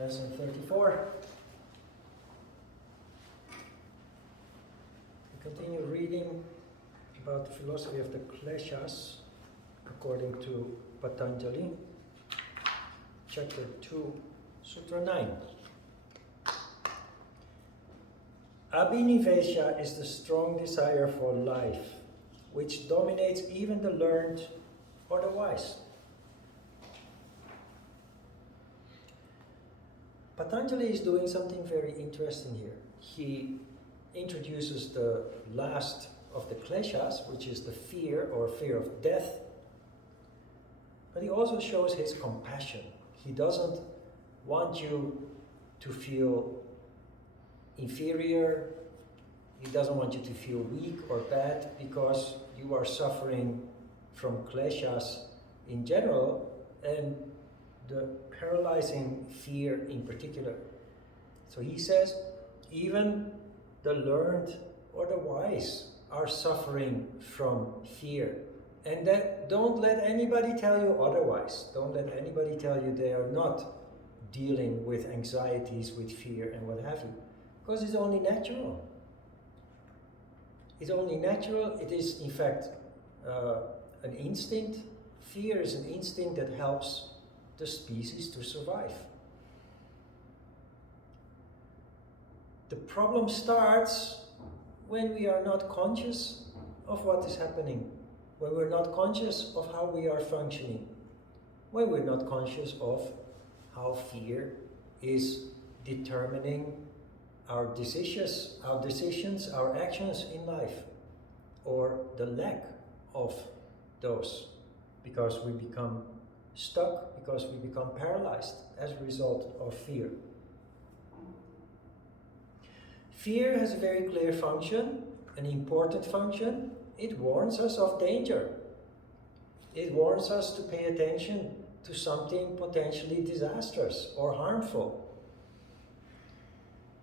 lesson 34. We continue reading about the philosophy of the Kleshas according to Patanjali, chapter 2, Sutra 9. Abhinivesha is the strong desire for life, which dominates even the learned or the wise. Patanjali is doing something very interesting here. He introduces the last of the Kleshas, which is the fear or fear of death, but he also shows his compassion. He doesn't want you to feel inferior. He doesn't want you to feel weak or bad because you are suffering from Kleshas in general and the paralyzing fear in particular. So he says, even the learned or the wise are suffering from fear. And that don't let anybody tell you otherwise. Don't let anybody tell you they are not dealing with anxieties, with fear and what have you. Because it's only natural. It's only natural. It is in fact an instinct. Fear is an instinct that helps the species to survive. The problem starts when we are not conscious of what is happening, when we're not conscious of how we are functioning, when we're not conscious of how fear is determining our decisions, our actions in life, or the lack of those, because we become stuck, because we become paralyzed as a result of fear. Fear has a very clear function, an important function. It warns us of danger. It warns us to pay attention to something potentially disastrous or harmful.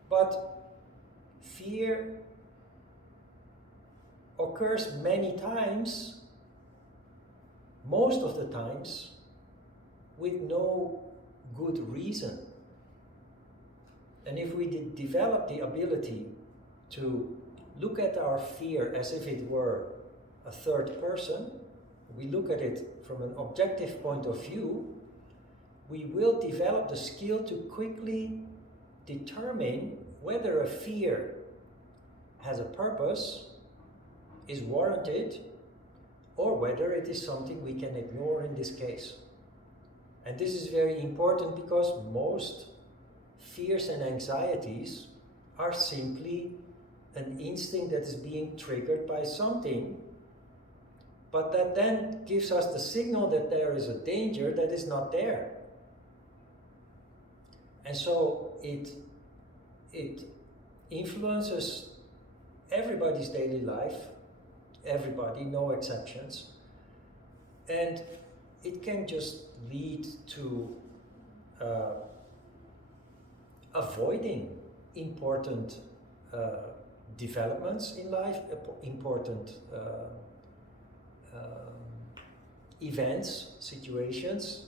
But fear occurs many times, most of the times, with no good reason. And if we develop the ability to look at our fear as if it were a third person, we look at it from an objective point of view, we will develop the skill to quickly determine whether a fear has a purpose, is warranted, or whether it is something we can ignore in this case. And this is very important because most fears and anxieties are simply an instinct that is being triggered by something, but that then gives us the signal that there is a danger that is not there. And so it influences everybody's daily life, everybody, no exceptions, and it can just lead to avoiding important developments in life, important events, situations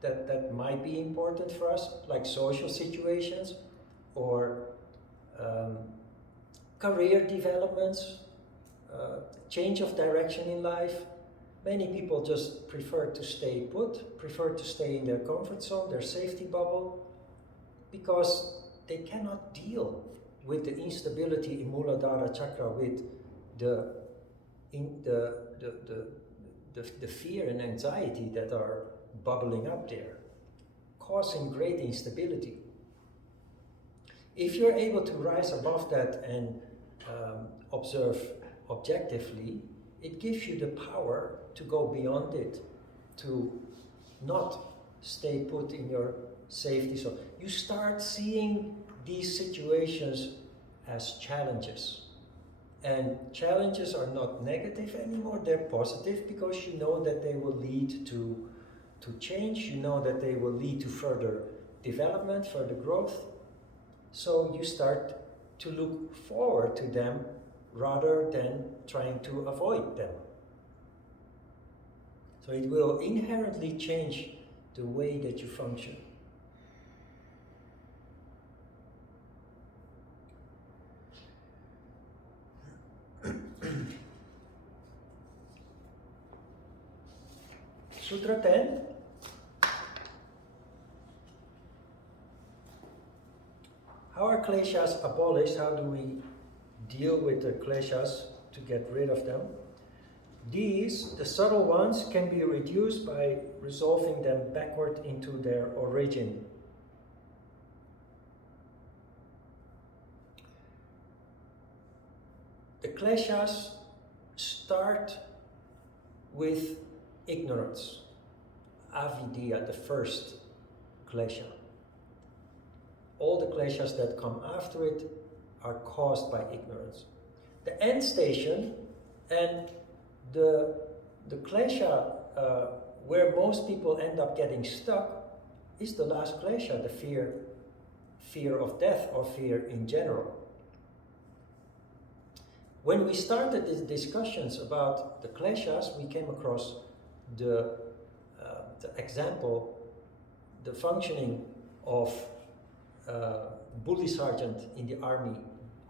that might be important for us, like social situations or career developments, change of direction in life. Many people just prefer to stay put, prefer to stay in their comfort zone, their safety bubble, because they cannot deal with the instability in Muladhara Chakra, with the fear and anxiety that are bubbling up there, causing great instability. If you're able to rise above that and observe objectively, it gives you the power to go beyond it, to not stay put in your safety zone. You start seeing these situations as challenges. And challenges are not negative anymore, they're positive, because you know that they will lead to change, you know that they will lead to further development, further growth. So you start to look forward to them rather than trying to avoid them. So it will inherently change the way that you function. Sutra 10. How are kleshas abolished? How do we deal with the kleshas to get rid of them? These, the subtle ones, can be reduced by resolving them backward into their origin. The kleshas start with ignorance, avidya, the first klesha. All the kleshas that come after it are caused by ignorance. The end station and the klesha where most people end up getting stuck is the last klesha, the fear of death or fear in general. When we started these discussions about the kleshas, we came across the example, the functioning of bully sergeant in the army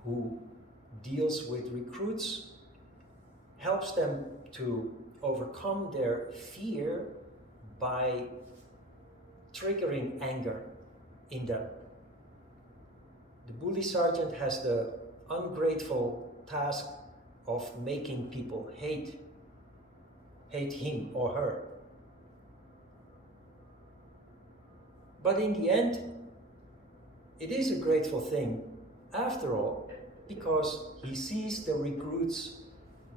who deals with recruits, helps them to overcome their fear by triggering anger in them. The bully sergeant has the ungrateful task of making people hate him or her. But in the end, it is a grateful thing, after all, because he sees the recruits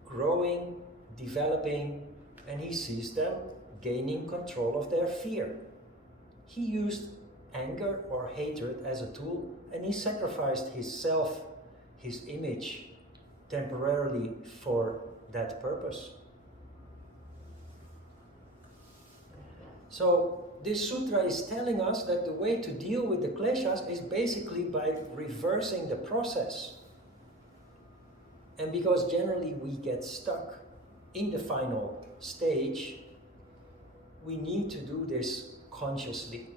growing, developing, and he sees them gaining control of their fear. He used anger or hatred as a tool, and he sacrificed his self, his image, temporarily for that purpose. So this sutra is telling us that the way to deal with the kleshas is basically by reversing the process. And because generally we get stuck in the final stage, we need to do this consciously.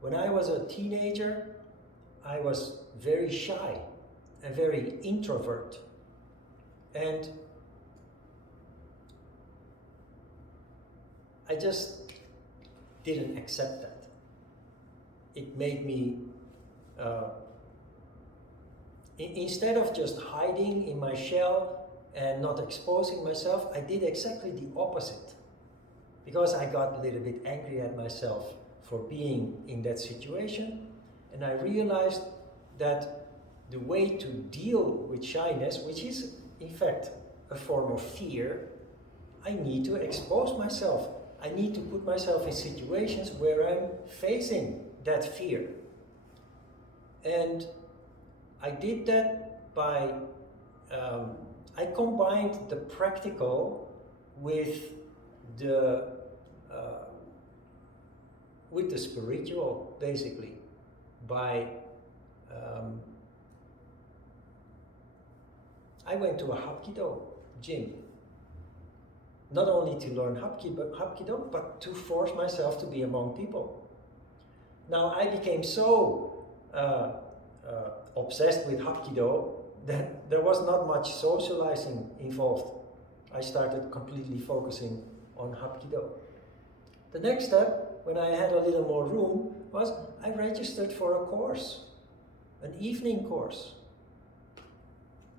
When I was a teenager, I was very shy and very introvert. And I just didn't accept that. It made me, instead of just hiding in my shell and not exposing myself, I did exactly the opposite. Because I got a little bit angry at myself for being in that situation, and I realized that the way to deal with shyness, which is in fact a form of fear, I need to expose myself. I need to put myself in situations where I'm facing that fear. And I did that by, I combined the practical with the spiritual, basically, by I went to a Hapkido gym, not only to learn Hapkido, but to force myself to be among people. Now I became so obsessed with Hapkido that there was not much socializing involved. I started completely focusing on Hapkido. The next step, when I had a little more room, was I registered for a course, an evening course,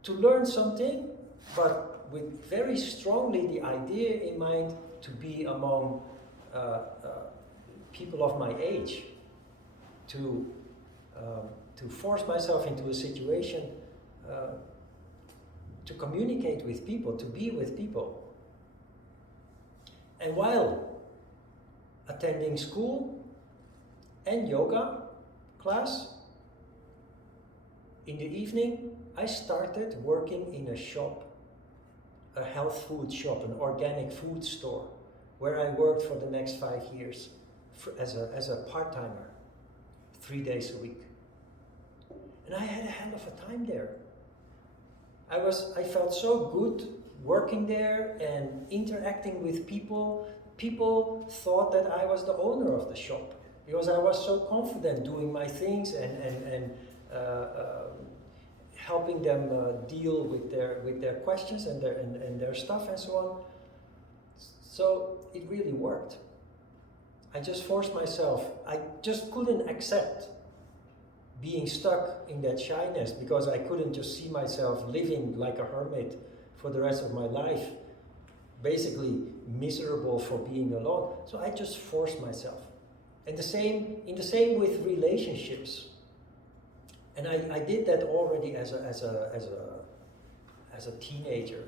to learn something, but with very strongly the idea in mind to be among people of my age, to force myself into a situation to communicate with people, to be with people. And while attending school and yoga class, in the evening, I started working in a shop, a health food shop, an organic food store, where I worked for the next 5 years as a part-timer, 3 days a week. And I had a hell of a time there. I felt so good working there and interacting with people. People thought that I was the owner of the shop because I was so confident doing my things and helping them deal with their questions and their stuff and so on. So it really worked. I just forced myself. I just couldn't accept being stuck in that shyness, because I couldn't just see myself living like a hermit for the rest of my life, basically miserable for being alone. So I just forced myself. And the same with relationships. And I did that already as a teenager.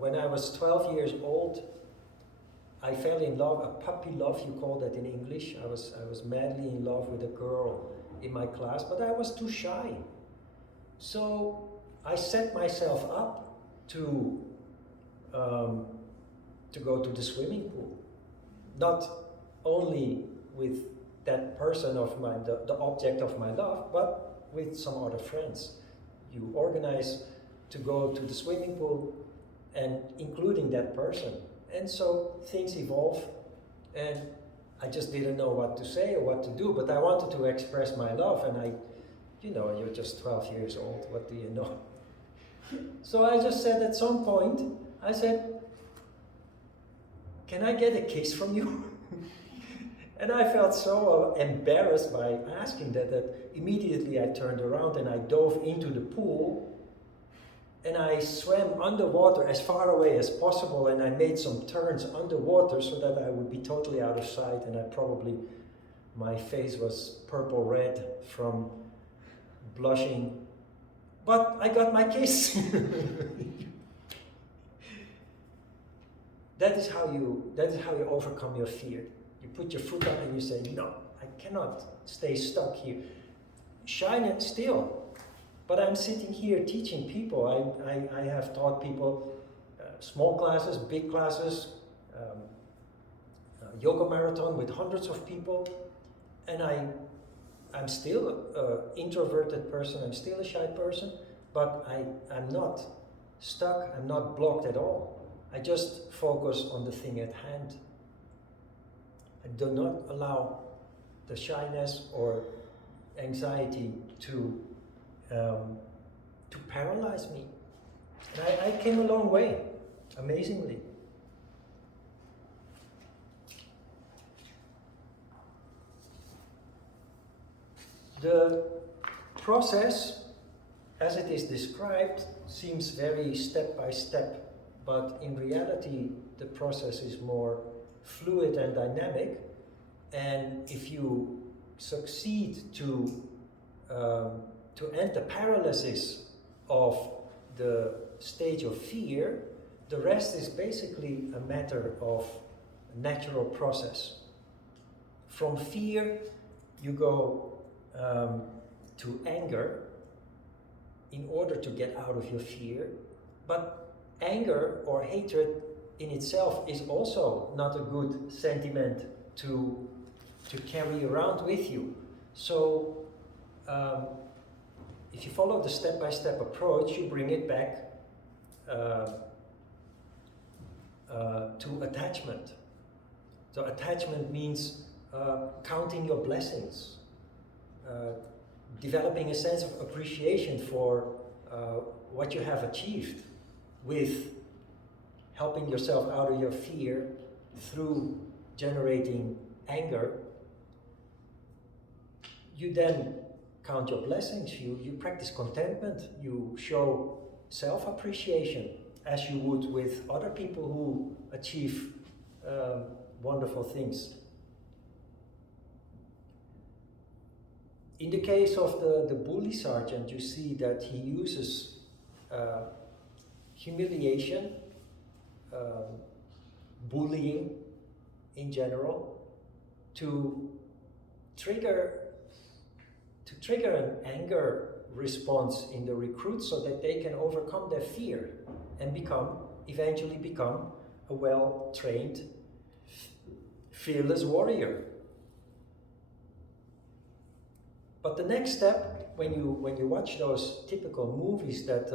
When I was 12 years old, I fell in love, a puppy love, you call that in English. I was madly in love with a girl in my class, but I was too shy. So I set myself up to go to the swimming pool. Not only with that person of mine, the object of my love, but with some other friends. You organize to go to the swimming pool, and including that person. And so things evolve, and I just didn't know what to say or what to do, but I wanted to express my love, and you're just 12 years old, what do you know? So I just said at some point, I said, can I get a kiss from you? And I felt so embarrassed by asking that immediately I turned around and I dove into the pool, and I swam underwater as far away as possible, and I made some turns underwater so that I would be totally out of sight, and my face was purple red from blushing, but I got my kiss. That is how you overcome your fear. You put your foot up and you say, no, I cannot stay stuck here. Shyness still. But I'm sitting here teaching people. I have taught people small classes, big classes, yoga marathon with hundreds of people. And I'm still an introverted person, I'm still a shy person, but I'm not stuck, I'm not blocked at all. I just focus on the thing at hand. I do not allow the shyness or anxiety to paralyze me. And I came a long way, amazingly. The process, as it is described, seems very step by step, but in reality, the process is more fluid and dynamic. And if you succeed to end the paralysis of the stage of fear, the rest is basically a matter of natural process. From fear, you go to anger in order to get out of your fear, but anger or hatred in itself is also not a good sentiment to carry around with you. So if you follow the step-by-step approach, you bring it back to attachment. So attachment means counting your blessings, developing a sense of appreciation for what you have achieved, with helping yourself out of your fear through generating anger. You then count your blessings, you practice contentment, you show self-appreciation as you would with other people who achieve wonderful things. In the case of the bully sergeant, you see that he uses humiliation, bullying in general, to trigger an anger response in the recruits so that they can overcome their fear and eventually become a well-trained, fearless warrior. But the next step, when you watch those typical movies that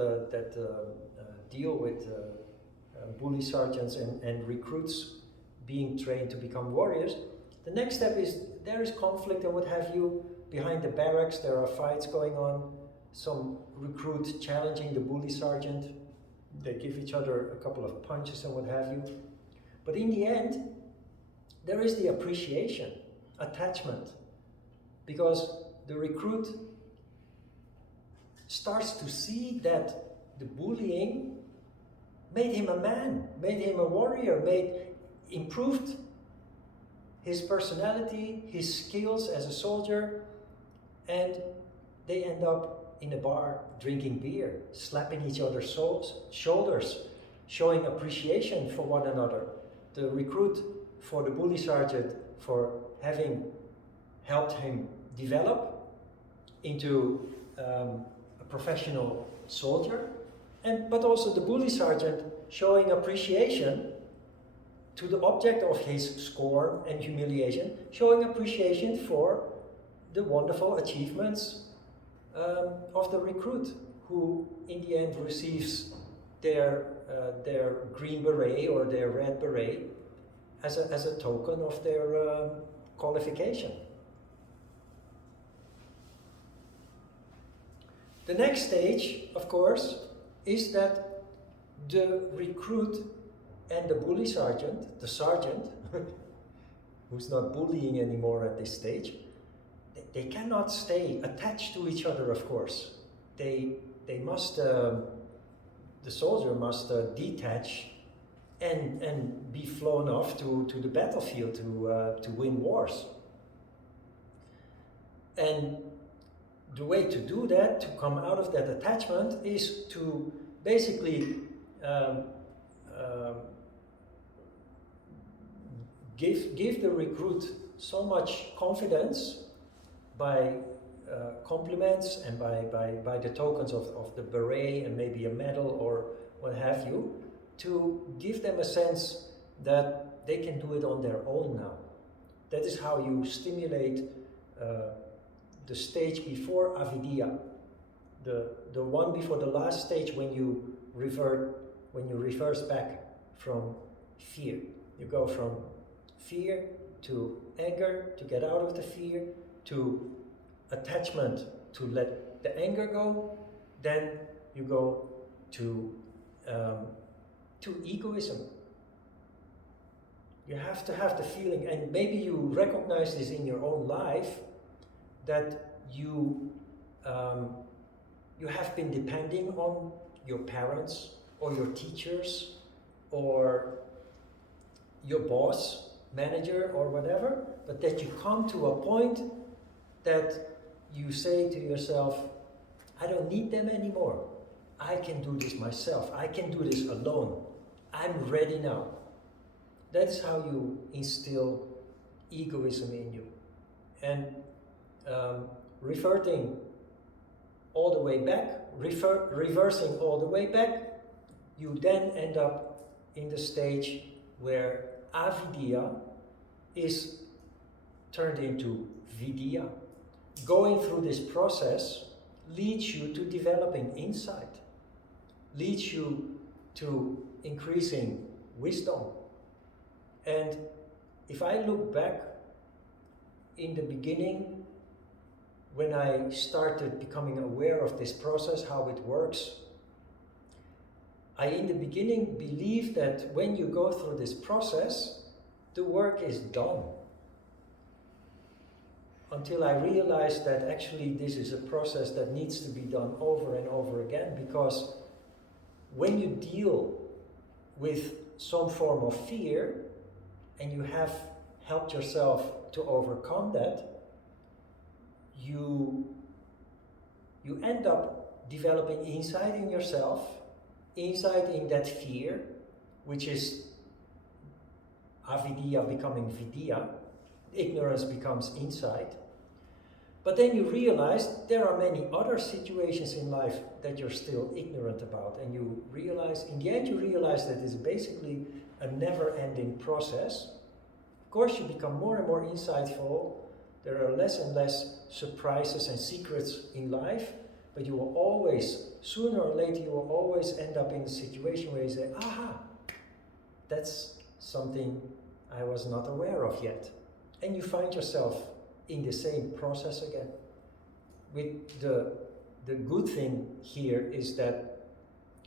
deal with bully sergeants and recruits being trained to become warriors, the next step is there is conflict and what have you. Behind the barracks there are fights going on, some recruit challenging the bully sergeant, they give each other a couple of punches and what have you. But in the end, there is the appreciation, attachment, because the recruit starts to see that the bullying made him a man, made him a warrior, improved his personality, his skills as a soldier, and they end up in a bar drinking beer, slapping each other's shoulders, showing appreciation for one another. The recruit for the bully sergeant for having helped him develop into a professional soldier, but also the bully sergeant showing appreciation to the object of his scorn and humiliation, showing appreciation for the wonderful achievements of the recruit, who in the end receives their green beret or their red beret as a token of their qualification. The next stage, of course, is that the recruit and the bully sergeant, the sergeant, who's not bullying anymore at this stage, they cannot stay attached to each other, of course. They must, the soldier must detach and be flown off to the battlefield to win wars. And the way to do that, to come out of that attachment, is to basically give the recruit so much confidence by compliments and by the tokens of the beret and maybe a medal or what have you, to give them a sense that they can do it on their own now. That is how you stimulate the stage before avidya, the one before the last stage when you reverse back from fear. You go from fear to anger to get out of the fear, to attachment to let the anger go, then you go to egoism. You have to have the feeling, and maybe you recognize this in your own life, that you have been depending on your parents or your teachers or your boss, manager or whatever, but that you come to a point that you say to yourself, I don't need them anymore. I can do this myself. I can do this alone. I'm ready now. That is how you instill egoism in you. And reverting all the way back, reversing all the way back, you then end up in the stage where avidya is turned into vidya. Going through this process leads you to developing insight, leads you to increasing wisdom. And if I look back in the beginning, when I started becoming aware of this process, how it works, I in the beginning believed that when you go through this process, the work is done. Until I realized that actually this is a process that needs to be done over and over again, because when you deal with some form of fear and you have helped yourself to overcome that, you end up developing insight in yourself, insight in that fear, which is avidya becoming vidya, ignorance becomes insight. But then you realize there are many other situations in life that you're still ignorant about, and you realize, in the end you realize that it's basically a never-ending process. Of course you become more and more insightful, there are less and less surprises and secrets in life, but you will always, sooner or later you will always end up in a situation where you say, aha, that's something I was not aware of yet. And you find yourself in the same process again. With the good thing here is that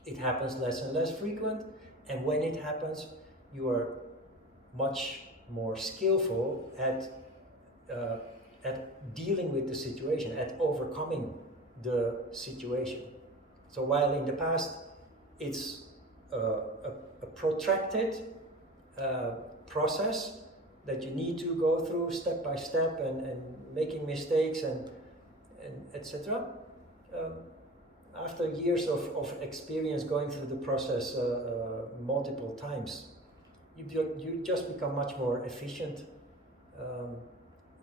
it happens less and less frequent, and when it happens, you are much more skillful at dealing with the situation, at overcoming the situation. So while in the past it's a protracted process that you need to go through step by step and making mistakes and etc. After years of experience going through the process multiple times, you just become much more efficient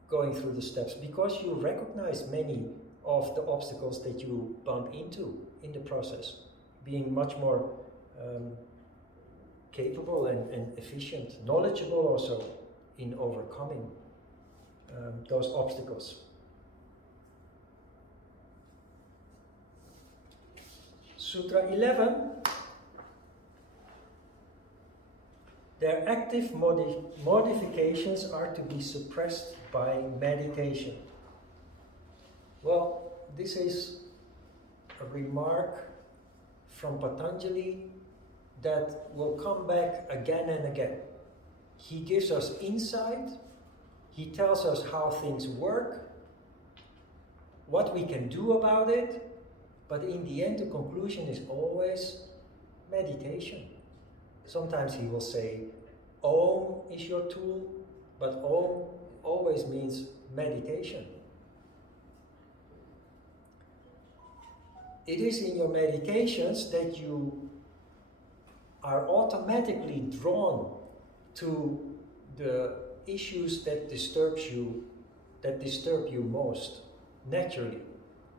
going through the steps, because you recognize many of the obstacles that you bump into in the process, being much more capable and efficient, knowledgeable also in overcoming those obstacles. Sutra 11. Their active modifications are to be suppressed by meditation. Well, this is a remark from Patanjali that will come back again and again. He gives us insight, he tells us how things work, what we can do about it, but in the end the conclusion is always meditation. Sometimes he will say, Om is your tool, but Om always means meditation. It is in your meditations that you are automatically drawn to the issues that disturb you most, naturally.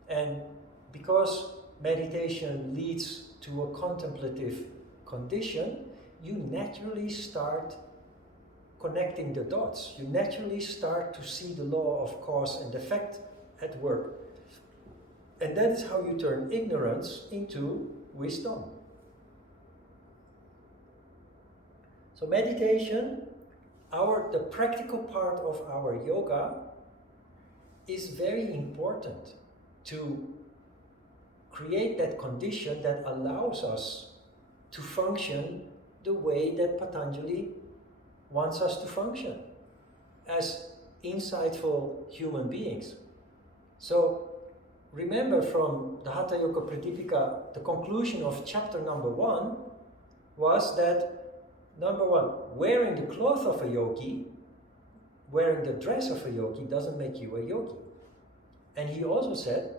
And because meditation leads to a contemplative condition, you naturally start connecting the dots. You naturally start to see the law of cause and effect at work. And that is how you turn ignorance into wisdom. So meditation, the practical part of our yoga, is very important to create that condition that allows us to function the way that Patanjali wants us to function as insightful human beings. So remember from the Hatha Yoga Pradipika, the conclusion of chapter number 1 was that, number 1, wearing the clothes of a yogi, wearing the dress of a yogi doesn't make you a yogi. And he also said,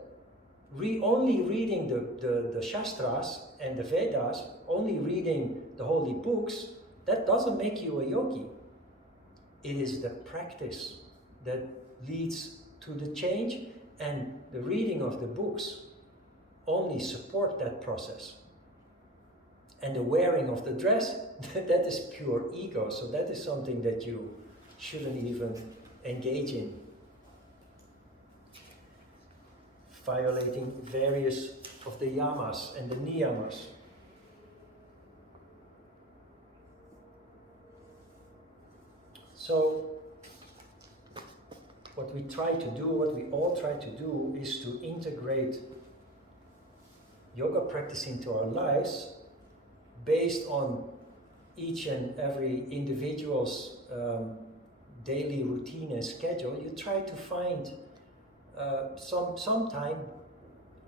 only reading the Shastras and the Vedas, only reading the holy books, that doesn't make you a yogi. It is the practice that leads to the change, and the reading of the books only support that process. And the wearing of the dress, that is pure ego, so that is something that you shouldn't even engage in. Violating various of the yamas and the niyamas. So, what we all try to do is to integrate yoga practice into our lives based on each and every individual's daily routine and schedule. You try to find some time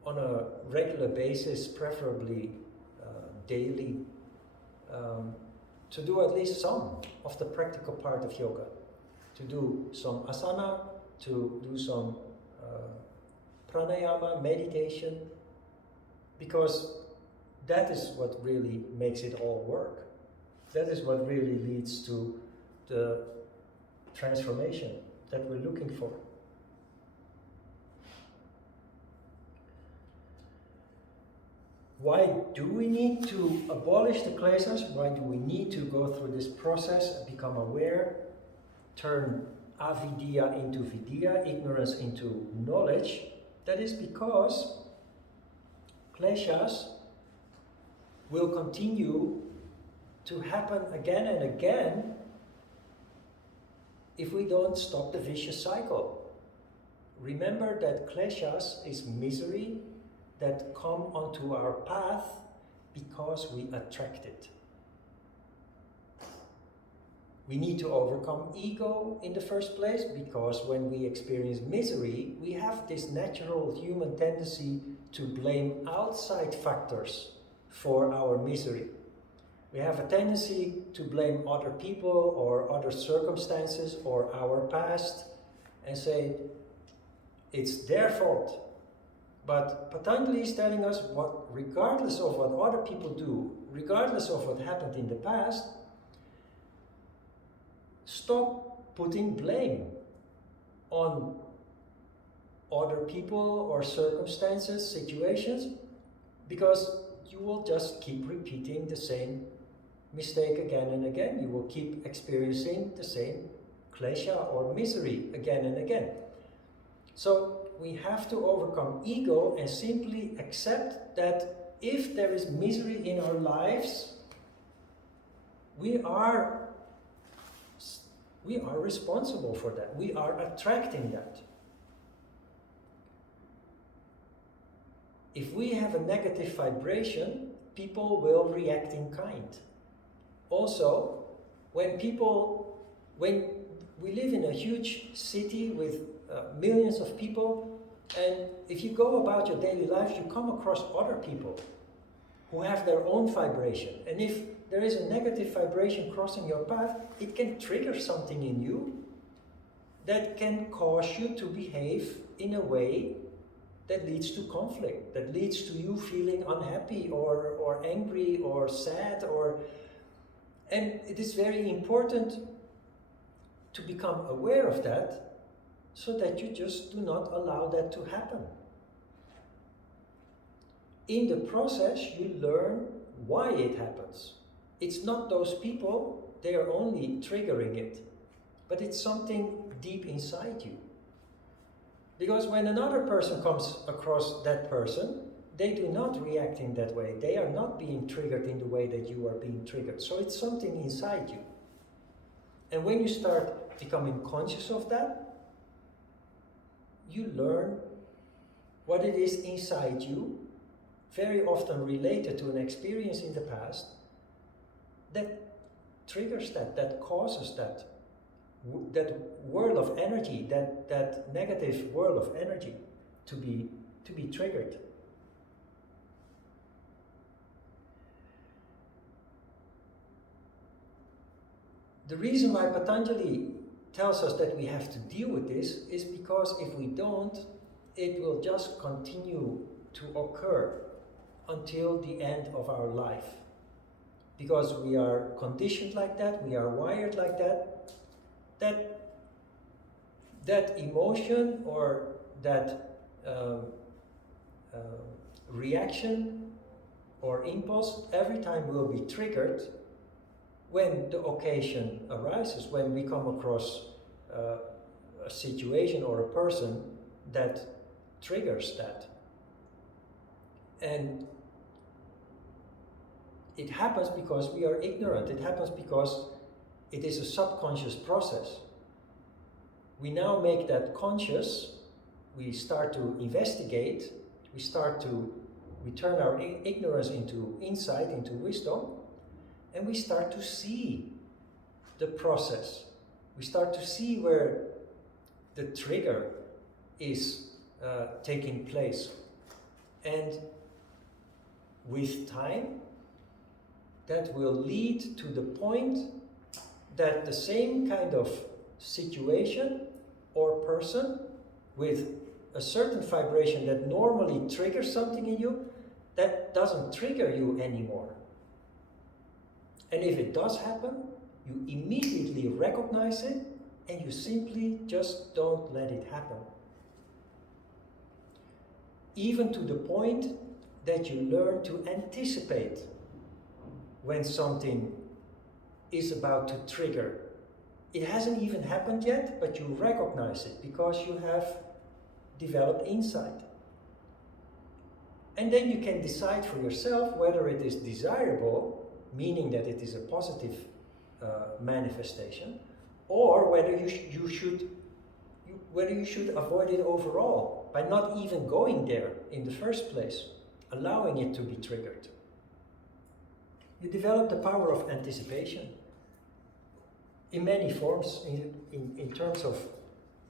on a regular basis, preferably daily, to do at least some of the practical part of yoga. To do some asana, to do some pranayama, meditation, because that is what really makes it all work. That is what really leads to the transformation that we're looking for. Why do we need to abolish the kleshas? Why do we need to go through this process, become aware, turn avidya into vidya, ignorance into knowledge? That is because kleshas will continue to happen again and again if we don't stop the vicious cycle. Remember that kleshas is misery that come onto our path because we attract it. We need to overcome ego in the first place, because when we experience misery, we have this natural human tendency to blame outside factors for our misery. We have a tendency to blame other people or other circumstances or our past and say, it's their fault. But Patanjali is telling us, regardless of what other people do, regardless of what happened in the past, stop putting blame on other people or circumstances, situations, because you will just keep repeating the same mistake again and again. You will keep experiencing the same klesha or misery again and again. So we have to overcome ego and simply accept that if there is misery in our lives, we are responsible for that. We are attracting that. If we have a negative vibration, people will react in kind. Also, when we live in a huge city with millions of people, and if you go about your daily life, you come across other people who have their own vibration. And if there is a negative vibration crossing your path, it can trigger something in you that can cause you to behave in a way that leads to conflict, that leads to you feeling unhappy or angry or sad. And it is very important to become aware of that, so that you just do not allow that to happen. In the process, you learn why it happens. It's not those people, they are only triggering it, but it's something deep inside you. Because when another person comes across that person, they do not react in that way. They are not being triggered in the way that you are being triggered. So it's something inside you. And when you start becoming conscious of that, you learn what it is inside you, very often related to an experience in the past, that triggers that causes that whirl of energy, that negative whirl of energy to be triggered. The reason why Patanjali tells us that we have to deal with this is because if we don't, it will just continue to occur until the end of our life. Because we are conditioned like that, we are wired like that, that emotion or that reaction or impulse every time will be triggered when the occasion arises, when we come across a situation or a person that triggers that. And it happens because we are ignorant. It happens because it is a subconscious process. We now make that conscious. We start to investigate. We turn our ignorance into insight, into wisdom, and we start to see the process. We start to see where the trigger is taking place. And with time, that will lead to the point that the same kind of situation or person with a certain vibration that normally triggers something in you, that doesn't trigger you anymore. And if it does happen, you immediately recognize it and you simply just don't let it happen. Even to the point that you learn to anticipate when something is about to trigger. It hasn't even happened yet, but you recognize it because you have developed insight. And then you can decide for yourself whether it is desirable, meaning that it is a positive manifestation, or whether you should avoid it overall by not even going there in the first place, allowing it to be triggered. You develop the power of anticipation. in many forms, in terms of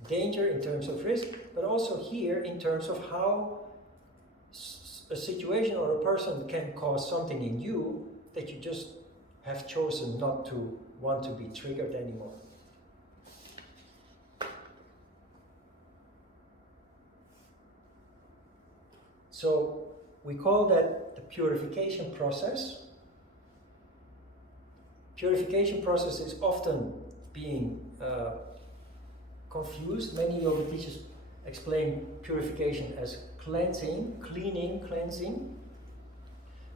danger, in terms of risk, but also here in terms of how a situation or a person can cause something in you that you just have chosen not to want to be triggered anymore. So we call that the purification process. Purification process is often being confused. Many yoga teachers explain purification as cleansing, cleaning, cleansing.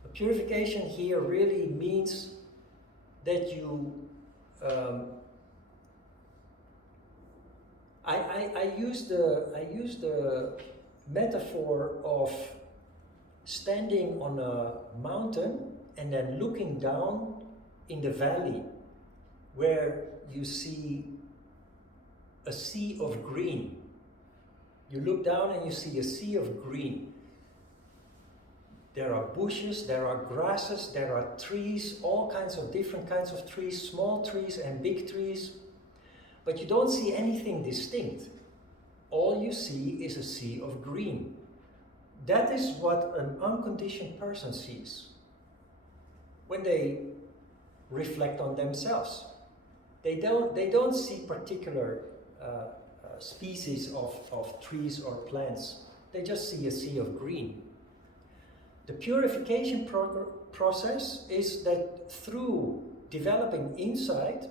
But purification here really means that you I use the metaphor of standing on a mountain and then looking down in the valley where you see a sea of green. You look down and you see a sea of green. There are bushes, there are grasses, there are trees, all kinds of different kinds of trees, small trees and big trees. But you don't see anything distinct. All you see is a sea of green. That is what an unconditioned person sees when they reflect on themselves. They don't see particular species of trees or plants. They just see a sea of green. The purification process is that through developing insight,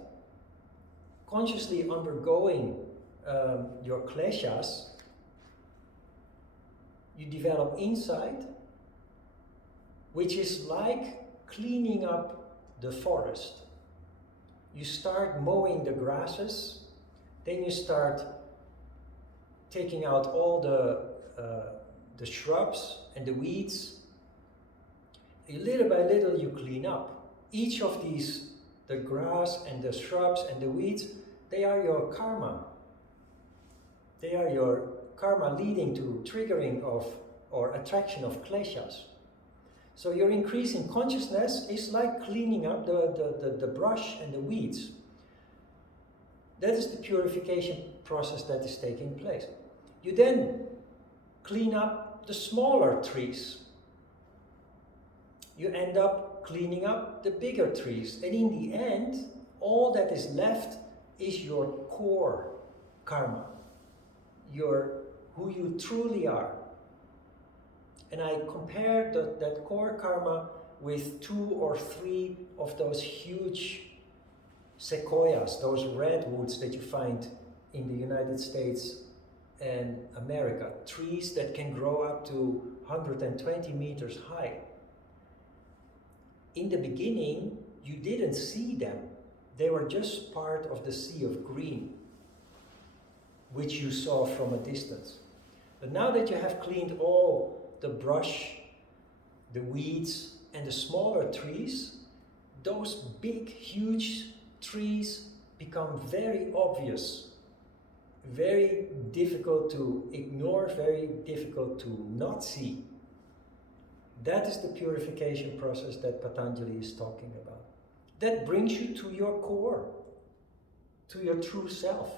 consciously undergoing your kleshas, you develop insight, which is like cleaning up the forest. You start mowing the grasses, then you start taking out all the shrubs and the weeds. Little by little you clean up. Each of these, the grass and the shrubs and the weeds, they are your karma. They are your karma leading to triggering of or attraction of kleshas. So your increase in consciousness is like cleaning up the brush and the weeds. That is the purification process that is taking place. You then clean up the smaller trees. You end up cleaning up the bigger trees. And in the end, all that is left is your core karma, who you truly are. And I compared that core karma with 2 or 3 of those huge sequoias, those redwoods that you find in the United States and America. Trees that can grow up to 120 meters high. In the beginning, you didn't see them. They were just part of the sea of green, which you saw from a distance. But now that you have cleaned all the brush, the weeds, and the smaller trees, those big, huge trees become very obvious, very difficult to ignore, very difficult to not see. That is the purification process that Patanjali is talking about. That brings you to your core, to your true self.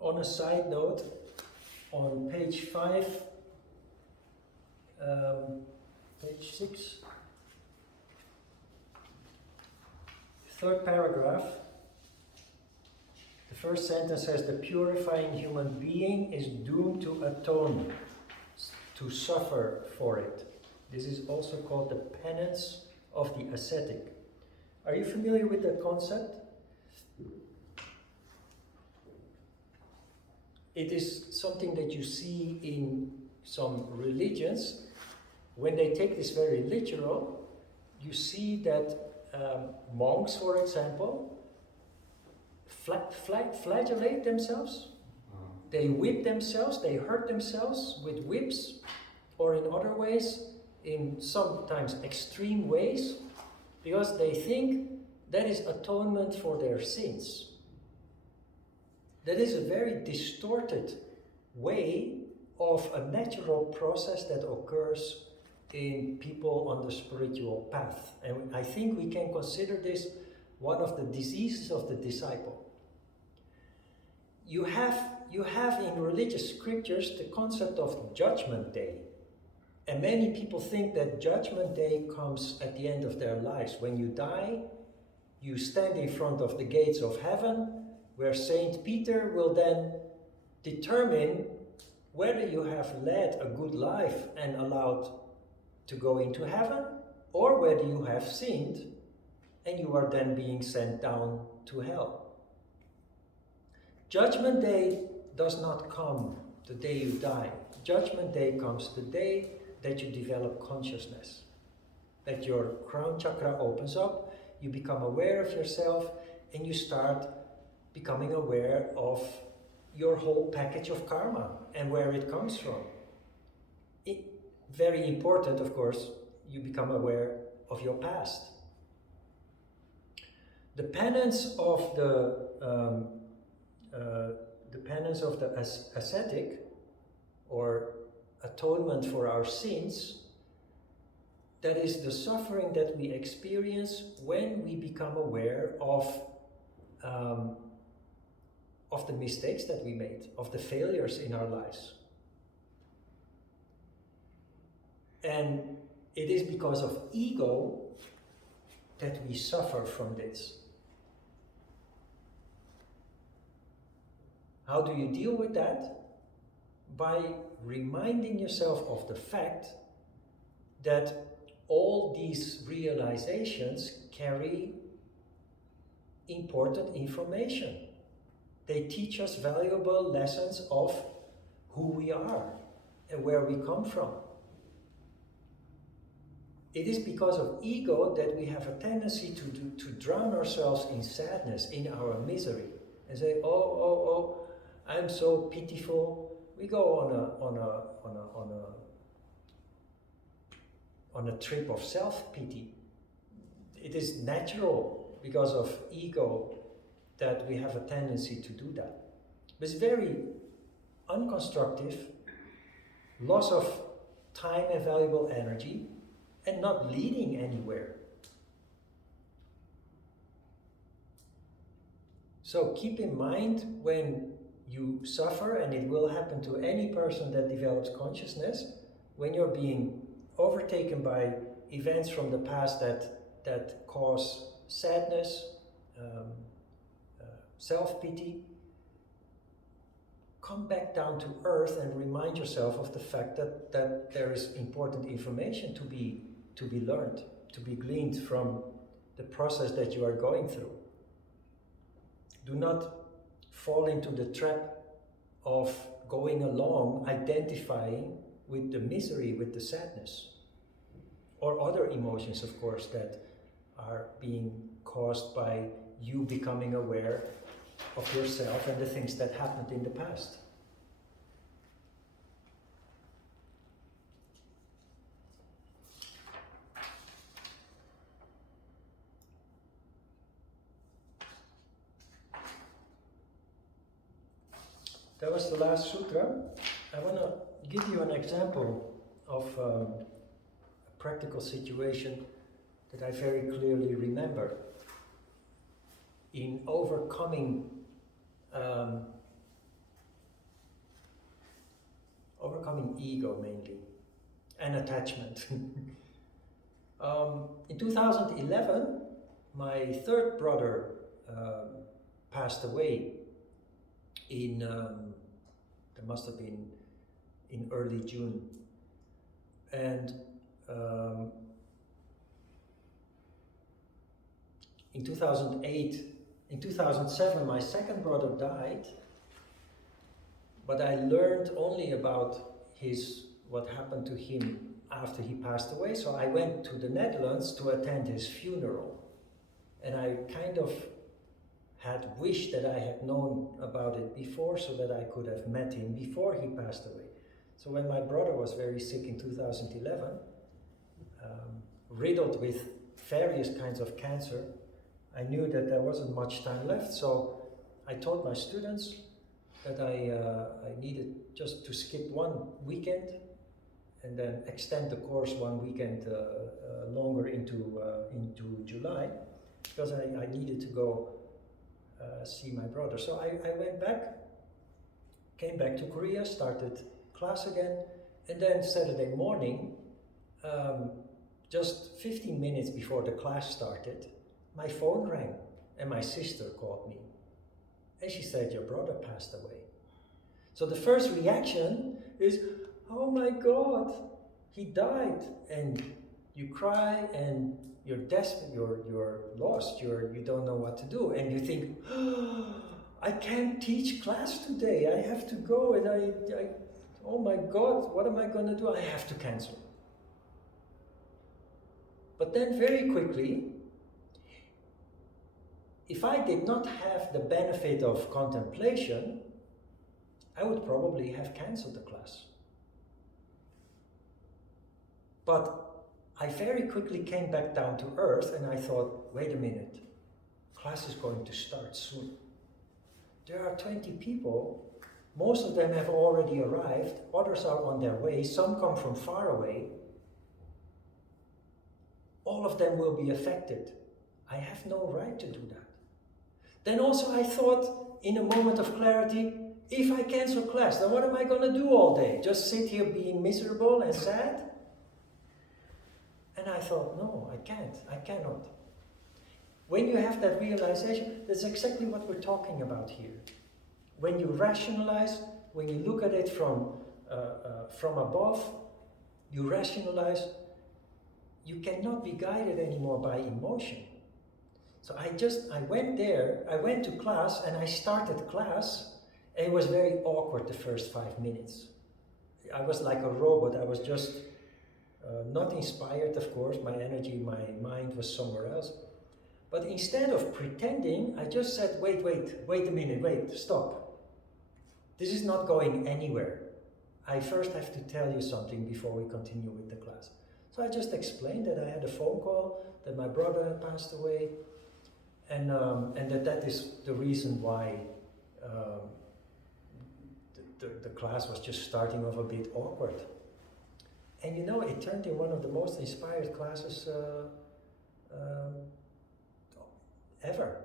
On a side note, on page 5, page 6, third paragraph, the first sentence says, the purifying human being is doomed to atone, to suffer for it. This is also called the penance of the ascetic. Are you familiar with that concept? It is something that you see in some religions. When they take this very literal, you see that monks, for example, flagellate themselves. They whip themselves, they hurt themselves with whips, or in other ways, in sometimes extreme ways, because they think that is atonement for their sins. That is a very distorted way of a natural process that occurs in people on the spiritual path. And I think we can consider this one of the diseases of the disciple. You have in religious scriptures the concept of Judgment Day. And many people think that Judgment Day comes at the end of their lives. When you die, you stand in front of the gates of heaven, where Saint Peter will then determine whether you have led a good life and allowed to go into heaven, or whether you have sinned and you are then being sent down to hell. Judgment Day does not come the day you die. Judgment Day comes the day that you develop consciousness, that your crown chakra opens up, you become aware of yourself, and you start becoming aware of your whole package of karma and where it comes from. Very important, of course, you become aware of your past. The penance of the ascetic, or atonement for our sins, that is the suffering that we experience when we become aware of the mistakes that we made, of the failures in our lives. And it is because of ego that we suffer from this. How do you deal with that? By reminding yourself of the fact that all these realizations carry important information. They teach us valuable lessons of who we are and where we come from. It is because of ego that we have a tendency to drown ourselves in sadness, in our misery, and say, oh, I'm so pitiful. We go on a trip of self-pity. It is natural because of ego that we have a tendency to do that. But it's very unconstructive, loss of time and valuable energy, and not leading anywhere. So keep in mind when you suffer, and it will happen to any person that develops consciousness, when you're being overtaken by events from the past that cause sadness, self-pity, come back down to earth and remind yourself of the fact that there is important information to be learned, to be gleaned from the process that you are going through. Do not fall into the trap of going along, identifying with the misery, with the sadness, or other emotions, of course, that are being caused by you becoming aware of yourself and the things that happened in the past. That was the last sutra. I want to give you an example of a practical situation that I very clearly remember. In overcoming ego mainly, and attachment. In 2011, my third brother passed away in, that must have been in early June. And in 2007, my second brother died, but I learned only about what happened to him after he passed away. So I went to the Netherlands to attend his funeral. And I kind of had wished that I had known about it before so that I could have met him before he passed away. So when my brother was very sick in 2011, riddled with various kinds of cancer, I knew that there wasn't much time left, so I told my students that I needed just to skip one weekend and then extend the course one weekend longer into July, because I needed to go see my brother. So I went back, came back to Korea, started class again, and then Saturday morning, just 15 minutes before the class started, my phone rang and my sister called me. And she said, your brother passed away. So the first reaction is, oh my God, he died. And you cry and you're desperate, you're lost, you don't know what to do. And you think, oh, I can't teach class today. I have to go and I oh my God, what am I going to do? I have to cancel. But then very quickly, if I did not have the benefit of contemplation, I would probably have cancelled the class. But I very quickly came back down to earth and I thought, wait a minute, class is going to start soon. There are 20 people, most of them have already arrived, others are on their way, some come from far away. All of them will be affected. I have no right to do that. Then also I thought, in a moment of clarity, if I cancel class, then what am I going to do all day? Just sit here being miserable and sad? And I thought, no, I cannot. When you have that realization, that's exactly what we're talking about here. When you rationalize, when you look at it from above, you rationalize, you cannot be guided anymore by emotion. So I went there, I went to class and I started class, and it was very awkward the first 5 minutes. I was like a robot, I was just not inspired, of course, my energy, my mind was somewhere else. But instead of pretending, I just said, wait a minute, stop. This is not going anywhere. I first have to tell you something before we continue with the class. So I just explained that I had a phone call, that my brother had passed away, and that is the reason why the class was just starting off a bit awkward. And you know, it turned in one of the most inspired classes ever.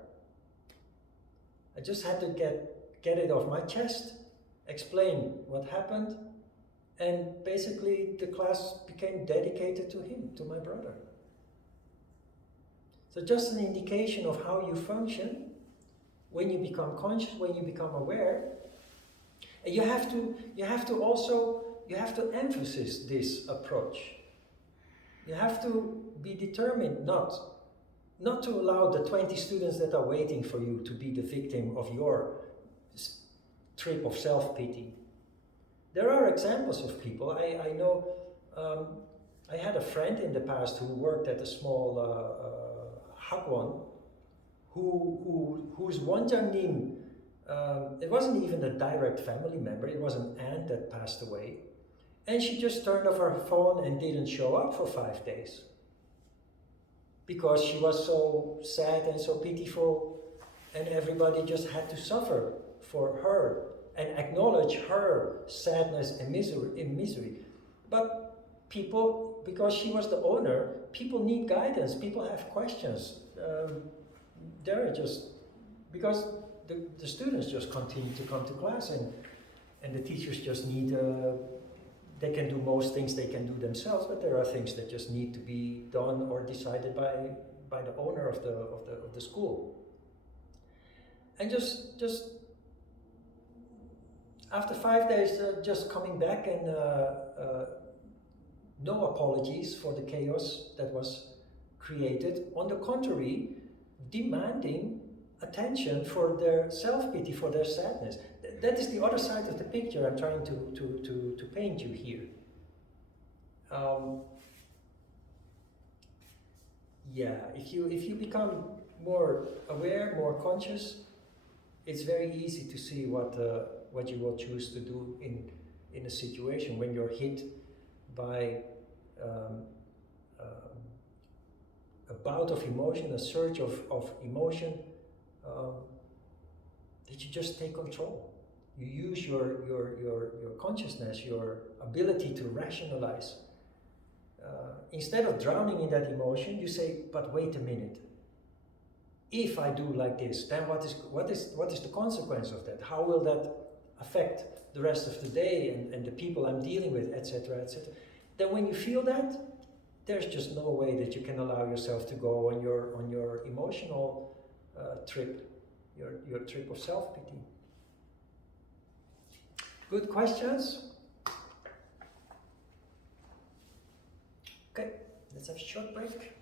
I just had to get it off my chest, explain what happened, and basically the class became dedicated to him, to my brother. So just an indication of how you function when you become conscious, when you become aware. And you have to emphasize this approach. You have to be determined not to allow the 20 students that are waiting for you to be the victim of your trip of self-pity. There are examples of people. I know, I had a friend in the past who worked at a small hagwon, whose Wanjangnim, it wasn't even a direct family member, it was an aunt that passed away. And she just turned off her phone and didn't show up for 5 days. Because she was so sad and so pitiful, and everybody just had to suffer for her and acknowledge her sadness and misery. But people, because she was the owner, people need guidance, people have questions. They're just, because the students just continue to come to class, and the teachers just need, they can do most things they can do themselves, but there are things that just need to be done or decided by the owner of the school. And just after 5 days, just coming back and no apologies for the chaos that was created. On the contrary, demanding attention for their self-pity, for their sadness. That is the other side of the picture I'm trying to paint you here. Yeah, if you become more aware, more conscious, it's very easy to see what you will choose to do in a situation when you're hit by um, a bout of emotion, a surge of emotion, um, that you just take control. You use your consciousness, your ability to rationalize. Instead of drowning in that emotion, you say, but wait a minute. If I do like this, then what is the consequence of that? How will that affect the rest of the day and the people I'm dealing with, etc., etc. Then when you feel that, there's just no way that you can allow yourself to go on your emotional trip, your trip of self-pity. Good questions? Okay, let's have a short break.